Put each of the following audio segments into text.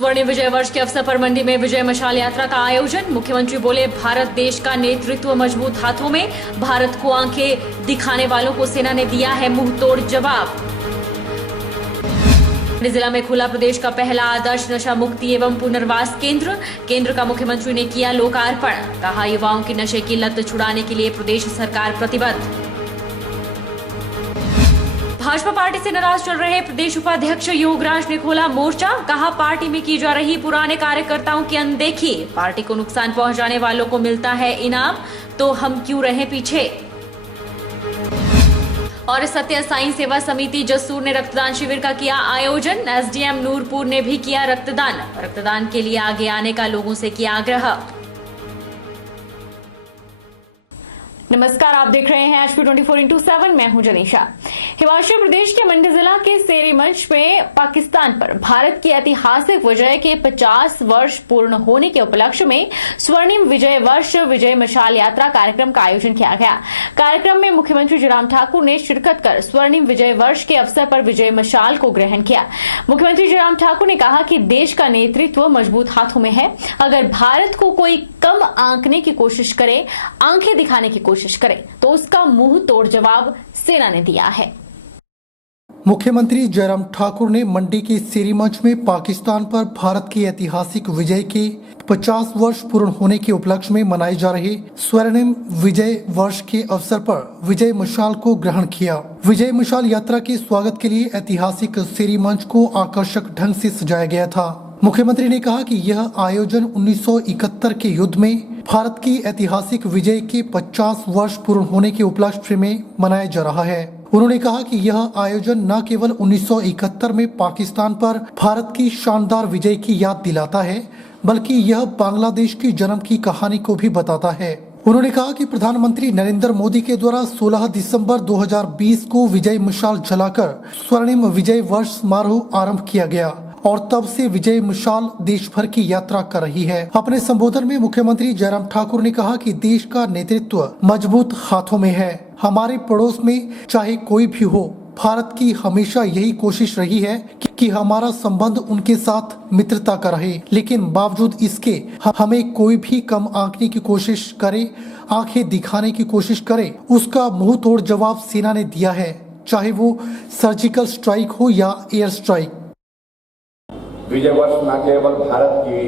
स्वर्णिम विजय वर्ष के अवसर पर मंडी में विजय मशाल यात्रा का आयोजन। मुख्यमंत्री बोले, भारत देश का नेतृत्व मजबूत हाथों में। भारत को आंखें दिखाने वालों को सेना ने दिया है मुंह तोड़ जवाब। जिला में खुला प्रदेश का पहला आदर्श नशा मुक्ति एवं पुनर्वास केंद्र। केंद्र का मुख्यमंत्री ने किया लोकार्पण। कहा, युवाओं की नशे की लत छुड़ाने के लिए प्रदेश सरकार प्रतिबद्ध। भाजपा पार्टी से नाराज चल रहे प्रदेश उपाध्यक्ष योगराज ने खोला मोर्चा। कहा, पार्टी में की जा रही पुराने कार्यकर्ताओं की अनदेखी। पार्टी को नुकसान पहुंचाने वालों को मिलता है इनाम, तो हम क्यों रहे पीछे। और सत्य साई सेवा समिति जसूर ने रक्तदान शिविर का किया आयोजन। एसडीएम नूरपुर ने भी किया रक्तदान। रक्तदान के लिए आगे आने का लोगों से किया आग्रह। नमस्कार, आप देख रहे हैं HP 24x7। मैं हूं जनीशा। हिमाचल प्रदेश के मंडी जिला के सेरी मंच में पाकिस्तान पर भारत की ऐतिहासिक विजय के 50 वर्ष पूर्ण होने के उपलक्ष्य में स्वर्णिम विजय वर्ष विजय मशाल यात्रा कार्यक्रम का आयोजन किया गया। कार्यक्रम में मुख्यमंत्री जयराम ठाकुर ने शिरकत कर स्वर्णिम विजय वर्ष के अवसर पर विजय मशाल को ग्रहण किया। मुख्यमंत्री जयराम ठाकुर ने कहा कि देश का नेतृत्व मजबूत हाथों में है। अगर भारत को कोई कम आंकने की कोशिश करे, आंखें दिखाने की कोशिश करे, तो उसका मुंह तोड़ जवाब सेना ने दिया है। मुख्यमंत्री जयराम ठाकुर ने मंडी के सेरी मंच में पाकिस्तान पर भारत की ऐतिहासिक विजय के 50 वर्ष पूर्ण होने के उपलक्ष्य में मनाए जा रहे स्वर्णिम विजय वर्ष के अवसर पर विजय मशाल को ग्रहण किया। विजय मशाल यात्रा के स्वागत के लिए ऐतिहासिक सेरी मंच को आकर्षक ढंग से सजाया गया था। मुख्यमंत्री ने कहा कि यह आयोजन 1971 के युद्ध में भारत की ऐतिहासिक विजय के 50 वर्ष पूर्ण होने के उपलक्ष्य में मनाया जा रहा है। उन्होंने कहा कि यह आयोजन न केवल 1971 में पाकिस्तान पर भारत की शानदार विजय की याद दिलाता है, बल्कि यह बांग्लादेश की जन्म की कहानी को भी बताता है। उन्होंने कहा कि प्रधानमंत्री नरेंद्र मोदी के द्वारा 16 दिसंबर 2020 को विजय मशाल जलाकर स्वर्णिम विजय वर्ष समारोह आरंभ किया गया और तब से विजय मशाल देश भर की यात्रा कर रही है। अपने संबोधन में मुख्यमंत्री जयराम ठाकुर ने कहा कि देश का नेतृत्व मजबूत हाथों में है। हमारे पड़ोस में चाहे कोई भी हो, भारत की हमेशा यही कोशिश रही है कि हमारा संबंध उनके साथ मित्रता का रहे, लेकिन बावजूद इसके हमें कोई भी कम आंकने की कोशिश करे, आंखें दिखाने की कोशिश करे, उसका मुंह तोड़ जवाब सेना ने दिया है, चाहे वो सर्जिकल स्ट्राइक हो या एयर स्ट्राइक। विजय वर्ष न केवल भारत की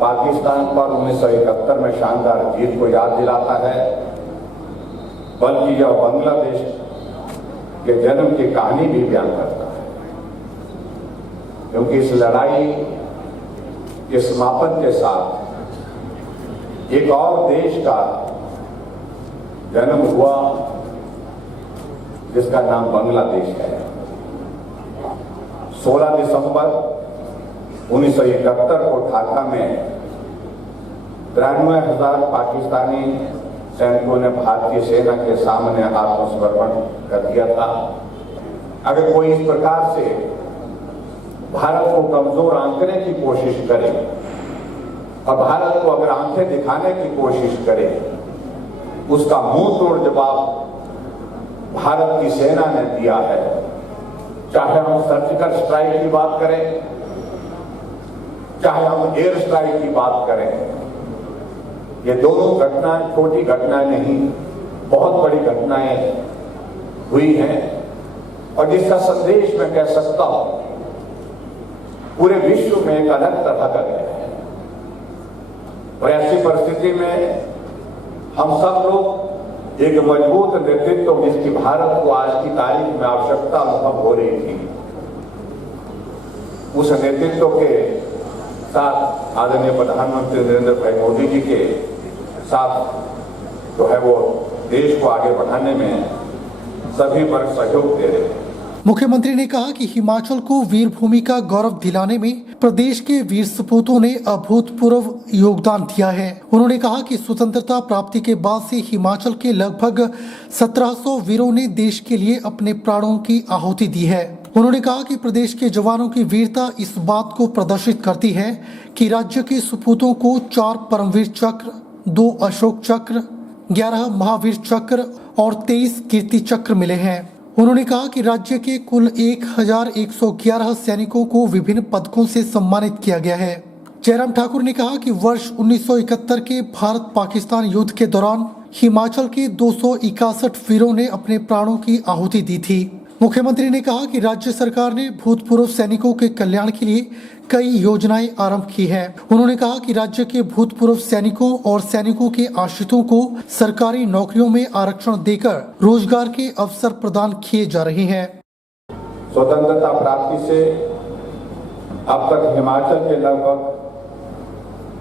पाकिस्तान पर 1971 में शानदार जीत को याद दिलाता है, बल्कि यह बांग्लादेश के जन्म की कहानी भी बयान करता है, क्योंकि इस लड़ाई के समापन के साथ एक और देश का जन्म हुआ जिसका नाम बांग्लादेश है। 16 दिसंबर 1971 को ढाका में 93,000 पाकिस्तानी सैनिकों ने भारतीय सेना के सामने आत्मसमर्पण कर दिया था। अगर कोई इस प्रकार से भारत को कमजोर आंकने की कोशिश करे और भारत को अगर आंखें दिखाने की कोशिश करे, उसका मुंह तोड़ जवाब भारत की सेना ने दिया है। चाहे हम सर्जिकल स्ट्राइक की बात करें, चाहे हम एयर स्ट्राइक की बात करें, ये दोनों घटनाएं छोटी घटनाएं नहीं, बहुत बड़ी घटनाएं हुई हैं और जिसका संदेश मैं कह सकता हूं पूरे विश्व में एक अलग तरह का गया है। और ऐसी परिस्थिति में हम सब लोग एक मजबूत नेतृत्व जिसकी भारत को आज की तारीख में आवश्यकता अनुभव हो रही थी, उस नेतृत्व के साथ आदरणीय प्रधानमंत्री नरेंद्र भाई मोदी जी के साथ जो है वो देश को आगे बढ़ाने में सभी वर्ग सहयोग दे रहे हैं। मुख्यमंत्री ने कहा कि हिमाचल को वीर भूमि का गौरव दिलाने में प्रदेश के वीर सपूतों ने अभूतपूर्व योगदान दिया है। उन्होंने कहा कि स्वतंत्रता प्राप्ति के बाद से हिमाचल के लगभग 1700 वीरों ने देश के लिए अपने प्राणों की आहुति दी है। उन्होंने कहा कि प्रदेश के जवानों की वीरता इस बात को प्रदर्शित करती है कि राज्य के सपूतों को 4 परमवीर चक्र, 2 अशोक चक्र, 11 महावीर चक्र और 23 कीर्ति चक्र मिले हैं। उन्होंने कहा कि राज्य के कुल 1111 सैनिकों को विभिन्न पदकों से सम्मानित किया गया है। जयराम ठाकुर ने कहा कि वर्ष 1971 के भारत पाकिस्तान युद्ध के दौरान हिमाचल के 261 वीरों ने अपने प्राणों की आहुति दी थी। मुख्यमंत्री ने कहा कि राज्य सरकार ने भूतपूर्व सैनिकों के कल्याण के लिए कई योजनाएं आरंभ की है। उन्होंने कहा कि राज्य के भूतपूर्व सैनिकों और सैनिकों के आश्रितों को सरकारी नौकरियों में आरक्षण देकर रोजगार के अवसर प्रदान किए जा रहे हैं। स्वतंत्रता प्राप्ति से अब तक हिमाचल के लगभग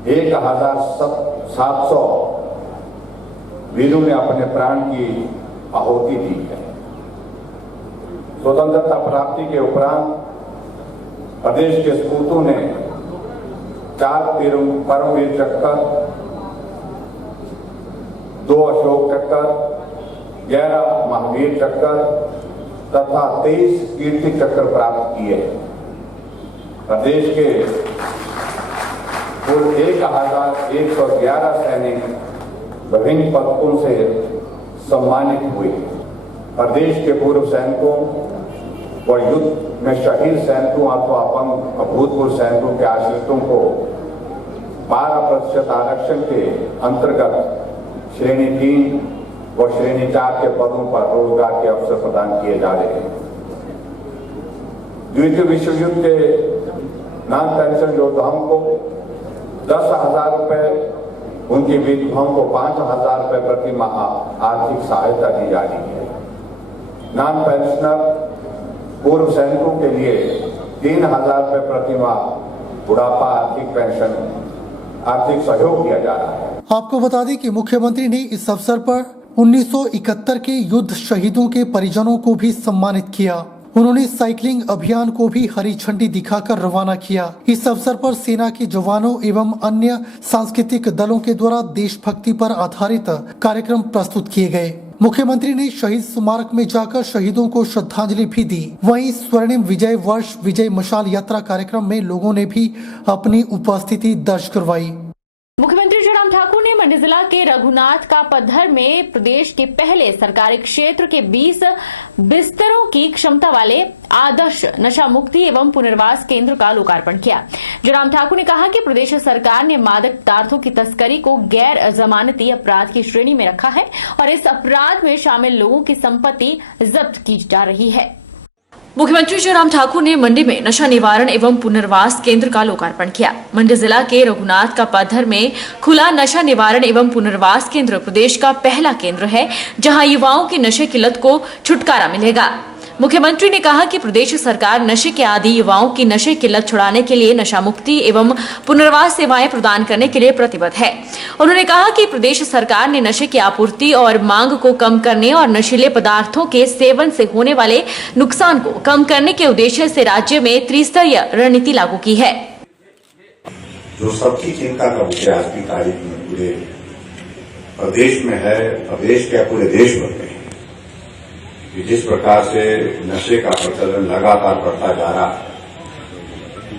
1700 वीरों ने अपने प्राण की आहुति दी है। स्वतंत्रता प्राप्ति के उपरांत प्रदेश के सपूतों ने 4 परमवीर चक्र, 2 अशोक चक्र, 11 महावीर चक्र तथा 23 कीर्ति चक्र प्राप्त किए। प्रदेश के कुल 1111 सैनिक विभिन्न पदकों से सम्मानित हुए। प्रदेश के पूर्व सैनिकों व युद्ध में शहीद सैनिकों अथवा भूतपूर्व सैनिकों के आश्रितों को 12% आरक्षण के अंतर्गत श्रेणी 3 व श्रेणी 4 के पदों पर रोजगार के अवसर प्रदान किए जा रहे हैं। द्वितीय विश्व युद्ध के नॉन पेंशन योद्धाओं को 10,000 रुपए, उनकी विधवाओं को 5,000 रुपए प्रति माह आर्थिक सहायता दी जा रही है। नॉन पेंशनर पूर्व सैनिकों के लिए 3,000 रुपए प्रति माह बुढ़ापा आर्थिक सहयोग दिया जा रहा है। आपको बता दें कि मुख्यमंत्री ने इस अवसर पर 1971 के युद्ध शहीदों के परिजनों को भी सम्मानित किया। उन्होंने साइकिलिंग अभियान को भी हरी झंडी दिखाकर रवाना किया। इस अवसर पर सेना के जवानों एवं अन्य सांस्कृतिक दलों के द्वारा देशभक्ति पर आधारित कार्यक्रम प्रस्तुत किए गए। मुख्यमंत्री ने शहीद स्मारक में जाकर शहीदों को श्रद्धांजलि भी दी। वहीं स्वर्णिम विजय वर्ष विजय मशाल यात्रा कार्यक्रम में लोगों ने भी अपनी उपस्थिति दर्ज करवाई। मुख्यमंत्री जयराम ठाकुर ने मंडी जिला के रघुनाथ का पद्धर में प्रदेश के पहले सरकारी क्षेत्र के 20 बिस्तरों की क्षमता वाले आदर्श नशा मुक्ति एवं पुनर्वास केंद्र का लोकार्पण किया। जयराम ठाकुर ने कहा कि प्रदेश सरकार ने मादक पदार्थों की तस्करी को गैर जमानती अपराध की श्रेणी में रखा है और इस अपराध में शामिल लोगों की संपत्ति जब्त की जा रही है। मुख्यमंत्री जयराम ठाकुर ने मंडी में नशा निवारण एवं पुनर्वास केंद्र का लोकार्पण किया। मंडी जिला के रघुनाथ का पद्धर में खुला नशा निवारण एवं पुनर्वास केंद्र प्रदेश का पहला केंद्र है, जहां युवाओं की नशे की लत को छुटकारा मिलेगा। मुख्यमंत्री ने कहा कि प्रदेश सरकार नशे के आदी युवाओं की नशे की लत छुड़ाने के लिए नशा मुक्ति एवं पुनर्वास सेवाएं प्रदान करने के लिए प्रतिबद्ध है। उन्होंने कहा कि प्रदेश सरकार ने नशे की आपूर्ति और मांग को कम करने और नशीले पदार्थों के सेवन से होने वाले नुकसान को कम करने के उद्देश्य से राज्य में त्रिस्तरीय रणनीति लागू की है। जो सबकी चिंता का विषय आज की तारीख में पूरे प्रदेश में है, प्रदेश क्या पूरे देश भर में, जिस प्रकार से नशे का प्रचलन लगातार बढ़ता जा रहा है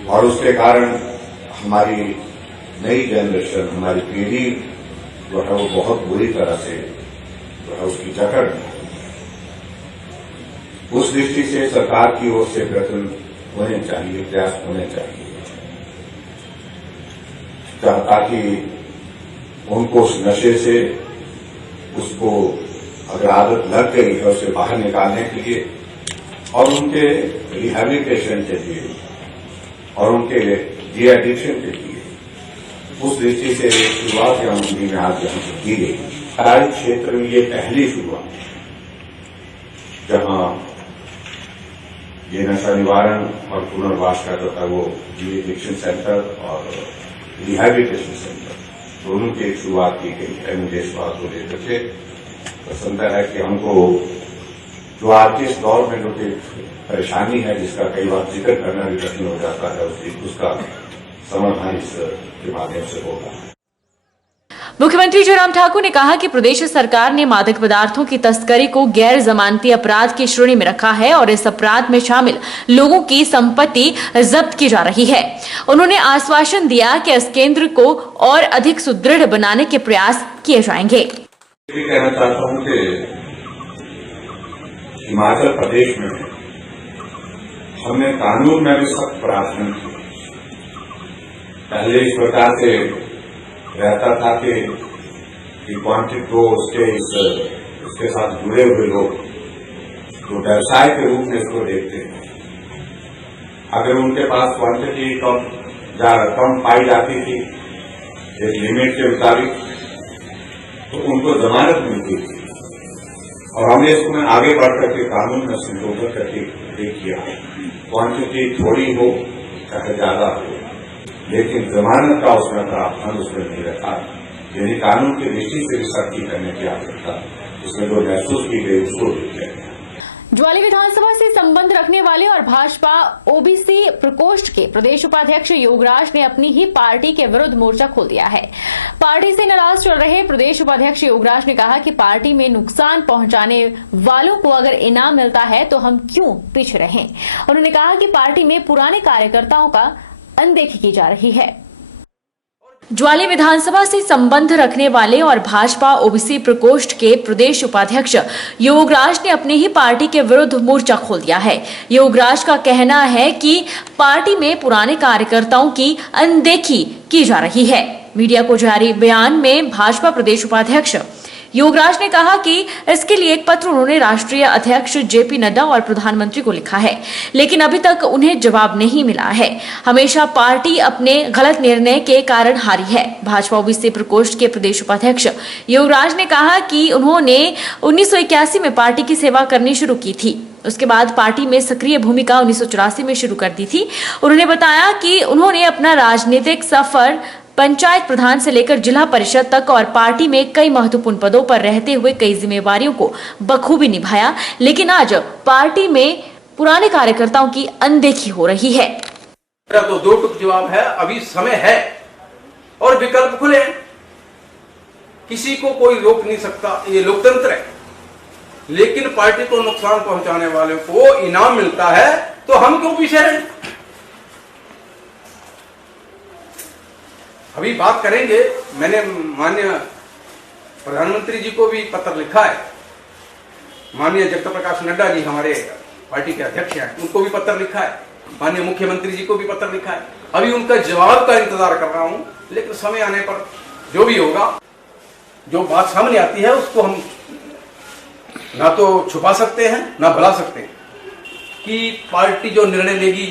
और उसके कारण हमारी नई जनरेशन, हमारी पीढ़ी जो है वो बहुत बुरी तरह से जो है उसकी जकड़ में। उस दृष्टि से सरकार की ओर से प्रयत्न होने चाहिए, प्रयास होने चाहिए ताकि उनको उस नशे से, उसको अगर आदत लग गई है उसे बाहर निकालने के लिए और उनके रिहैबिलिटेशन के लिए और उनके डी एडिक्शन के लिए उस दृष्टि से शुरुआत यहाँ मंडी में आज यहाँ की गई। शहरी क्षेत्र में ये पहली शुरुआत है जहाँ ये नशा निवारण और पुनर्वास का जो है वो डी एडिक्शन सेंटर और रिहैबिलिटेशन सेंटर दोनों की एक शुरुआत की गई है। मुझे इस बात को लेकर के पसंद है कि हमको जो आज के इस दौर में जो परेशानी है, जिसका कई बार जिक्र करना भी कठिन हो जाता है, उसका समाधान इसके माध्यम से होगा। मुख्यमंत्री जयराम ठाकुर ने कहा कि प्रदेश सरकार ने मादक पदार्थों की तस्करी को गैर जमानती अपराध की श्रेणी में रखा है और इस अपराध में शामिल लोगों की संपत्ति जब्त की जा रही है। उन्होंने आश्वासन दिया कि इस केंद्र को और अधिक सुदृढ़ बनाने के प्रयास किए जाएंगे। भी कहना चाहता हूं कि हिमाचल प्रदेश में हमने कानून में भी सख्त प्रावधान किया। पहले इस प्रकार से रहता था कि क्वांटिटी को उसके साथ जुड़े हुए लोग जो व्यवसाय के रूप में इसको देखते हैं, अगर उनके पास क्वांटिटी कम पाई जाती थी एक लिमिट के मुताबिक, तो उनको जमानत मिलती थी। और हमने इसको आगे बढ़ करके कानून में संशोधन करके किया, क्वांटिटी थोड़ी हो चाहे ज्यादा हो, लेकिन जमानत का उसमें प्रावधान उसमें नहीं रखा। यानी कानून की दृष्टि से भी सख्ती करने की आवश्यकता उसमें जो महसूस की गई उसको भी किया गया। ज्वाली विधानसभा से संबंध रखने वाले और भाजपा ओबीसी प्रकोष्ठ के प्रदेश उपाध्यक्ष योगराज ने अपनी ही पार्टी के विरुद्ध मोर्चा खोल दिया है। पार्टी से नाराज चल रहे प्रदेश उपाध्यक्ष योगराज ने कहा कि पार्टी में नुकसान पहुंचाने वालों को अगर इनाम मिलता है तो हम क्यों पीछे रहें। उन्होंने कहा कि पार्टी में पुराने कार्यकर्ताओं का अनदेखी की जा रही है। ज्वाली विधानसभा से संबंध रखने वाले और भाजपा ओबीसी प्रकोष्ठ के प्रदेश उपाध्यक्ष योगराज ने अपनी ही पार्टी के विरुद्ध मोर्चा खोल दिया है। योगराज का कहना है कि पार्टी में पुराने कार्यकर्ताओं की अनदेखी की जा रही है। मीडिया को जारी बयान में भाजपा प्रदेश उपाध्यक्ष योगराज ने कहा कि इसके लिए एक पत्र उन्होंने राष्ट्रीय अध्यक्ष जेपी नड्डा और प्रधानमंत्री को लिखा है, लेकिन अभी तक उन्हें जवाब नहीं मिला है। हमेशा पार्टी अपने गलत निर्णय के कारण हारी है। भाजपा ओबीसी प्रकोष्ठ के प्रदेश उपाध्यक्ष योगराज ने कहा कि उन्होंने 1981 में पार्टी की सेवा करनी शुरू की थी। उसके बाद पार्टी में सक्रिय भूमिका 1984 में शुरू कर दी थी। उन्होंने बताया कि उन्होंने अपना राजनीतिक सफर पंचायत प्रधान से लेकर जिला परिषद तक और पार्टी में कई महत्वपूर्ण पदों पर रहते हुए कई जिम्मेवारियों को बखूबी निभाया, लेकिन आज पार्टी में पुराने कार्यकर्ताओं की अनदेखी हो रही है। मेरा तो दो टुक जवाब है, अभी समय है और विकल्प खुले, किसी को कोई रोक नहीं सकता, ये लोकतंत्र है। लेकिन पार्टी को नुकसान पहुंचाने वाले को इनाम मिलता है तो हम क्यों पीछे रहें। अभी बात करेंगे, मैंने माननीय प्रधानमंत्री जी को भी पत्र लिखा है, माननीय जगत प्रकाश नड्डा जी हमारे पार्टी के अध्यक्ष हैं, उनको भी पत्र लिखा है, माननीय मुख्यमंत्री जी को भी पत्र लिखा है। अभी उनका जवाब का इंतजार कर रहा हूं, लेकिन समय आने पर जो भी होगा, जो बात सामने आती है उसको हम ना तो छुपा सकते हैं ना भुला सकते हैं कि पार्टी जो निर्णय लेगी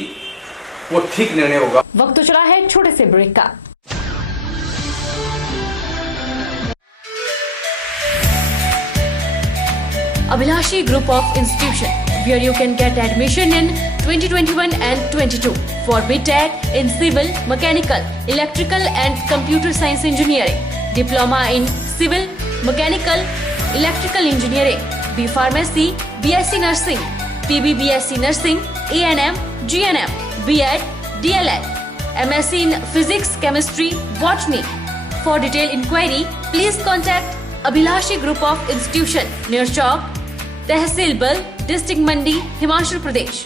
वो ठीक निर्णय होगा। वक्त चला है छोटे से ब्रेक का। Abhilashi Group of Institution, where you can get admission in 2021 and 22 for BTech in Civil, Mechanical, Electrical and Computer Science Engineering, Diploma in Civil, Mechanical, Electrical Engineering, B Pharmacy, BSc Nursing, PB BSc Nursing, A&M, GNM, B.Ed, DLed, MSc in Physics, Chemistry, Botany. For detailed inquiry, please contact Abhilashi Group of Institution, near Chowk, Tehsil Bal, District Mandi, Himachal Pradesh.